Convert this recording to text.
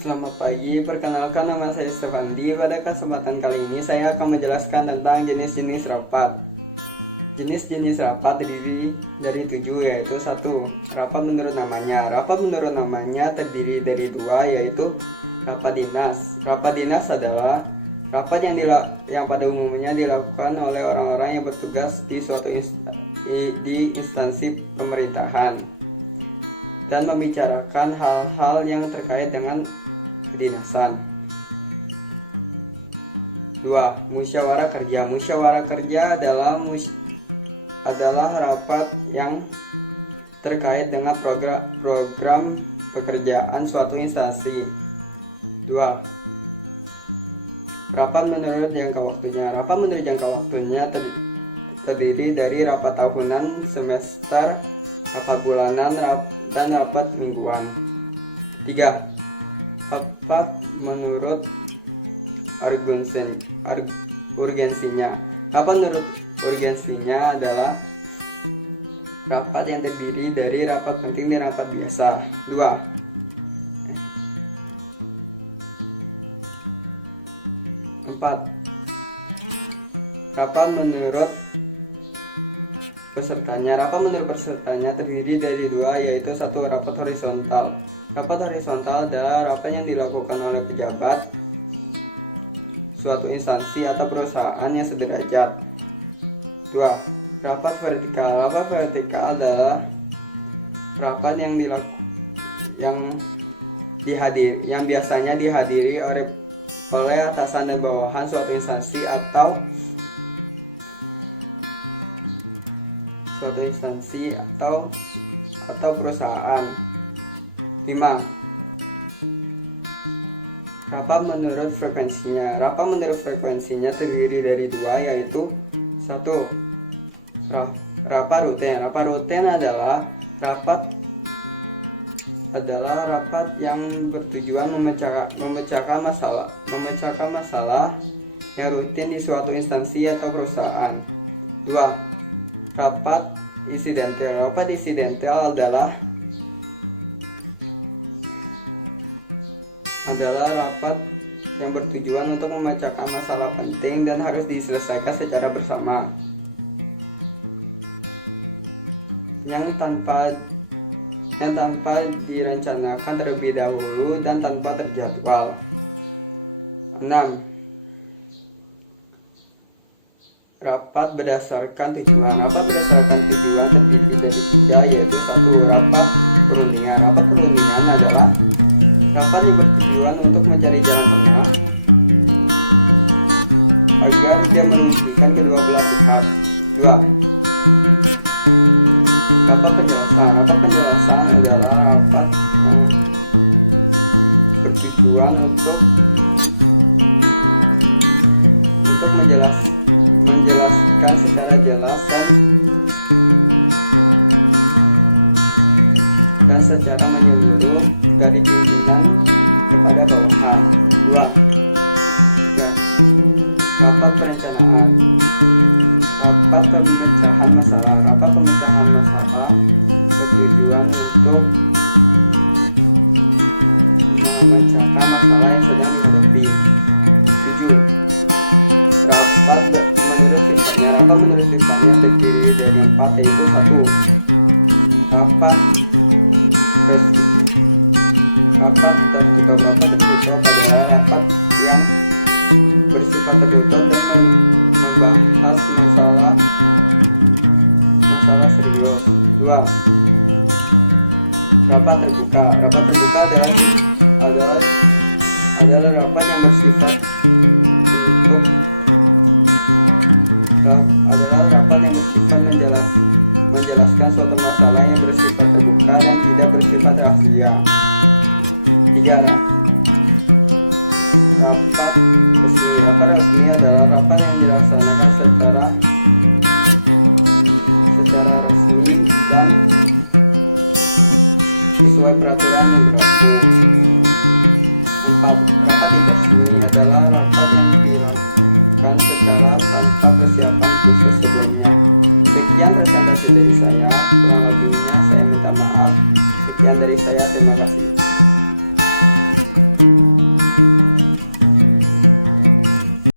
Selamat pagi, perkenalkan nama saya Stefandi. Pada kesempatan kali ini saya akan menjelaskan tentang jenis-jenis rapat. Jenis-jenis rapat terdiri dari 7, yaitu 1. Rapat menurut namanya. Rapat menurut namanya terdiri dari 2, yaitu rapat dinas. Rapat dinas adalah rapat yang pada umumnya dilakukan oleh orang-orang yang bertugas di suatu instansi pemerintahan dan membicarakan hal-hal yang terkait dengan kedinasan. 2. Musyawarah kerja. Musyawarah kerja adalah rapat yang terkait dengan program pekerjaan suatu instansi. 2. Rapat menurut jangka waktunya. Rapat menurut jangka waktunya terdiri dari rapat tahunan, semester, rapat bulanan, dan rapat mingguan. 3. Rapat menurut urgensinya. Rapat menurut urgensinya adalah rapat yang terdiri dari rapat penting dan rapat biasa. 4. Rapat menurut pesertanya. Rapat menurut pesertanya terdiri dari 2, yaitu 1. Rapat horizontal. Rapat horizontal adalah rapat yang dilakukan oleh pejabat suatu instansi atau perusahaan yang sederajat. 2. Rapat vertikal. Rapat vertikal adalah rapat yang biasanya dihadiri oleh atasan dan bawahan suatu instansi atau perusahaan. 5. Rapat menurut frekuensinya. Rapat menurut frekuensinya terdiri dari 2, yaitu 1. Rapat rutin. Rapat rutin adalah rapat yang bertujuan memecahkan masalah yang rutin di suatu instansi atau perusahaan. 2. Rapat insidental. Rapat insidental adalah rapat yang bertujuan untuk memecahkan masalah penting dan harus diselesaikan secara bersama, yang tanpa direncanakan terlebih dahulu dan tanpa terjadwal. 6. Rapat berdasarkan tujuan. Rapat berdasarkan tujuan terdiri dari 3, yaitu 1. Rapat perundingan. Rapat perundingan adalah rapat yang bertujuan untuk mencari jalan tengah agar tidak merugikan kedua belah pihak. 2. Rapat penjelasan. Rapat penjelasan adalah rapat yang bertujuan untuk menjelaskan secara jelas dan secara menyeluruh dari pimpinan kepada bawahan. 2. Rapat perencanaan. Rapat pemecahan masalah. Rapat pemecahan masalah bertujuan untuk memecahkan masalah yang sedang dihadapi. 7. Rapat menurut sifatnya. Rapat menurut sifatnya terdiri dari 4, yaitu 1. Rapat tertutup. Rapat tertutup adalah rapat yang bersifat tertutup dan membahas masalah serius. 2. Rapat terbuka. Rapat terbuka adalah rapat yang bersifat menjelaskan suatu masalah yang bersifat terbuka dan tidak bersifat rahasia. 3. Rapat resmi. Rapat resmi adalah rapat yang dilaksanakan secara resmi dan sesuai peraturan yang berlaku. 4. Rapat tidak resmi adalah rapat yang dilakukan secara tanpa persiapan khusus sebelumnya. Sekian presentasi dari saya, kurang lebihnya saya minta maaf. Sekian dari saya, terima kasih.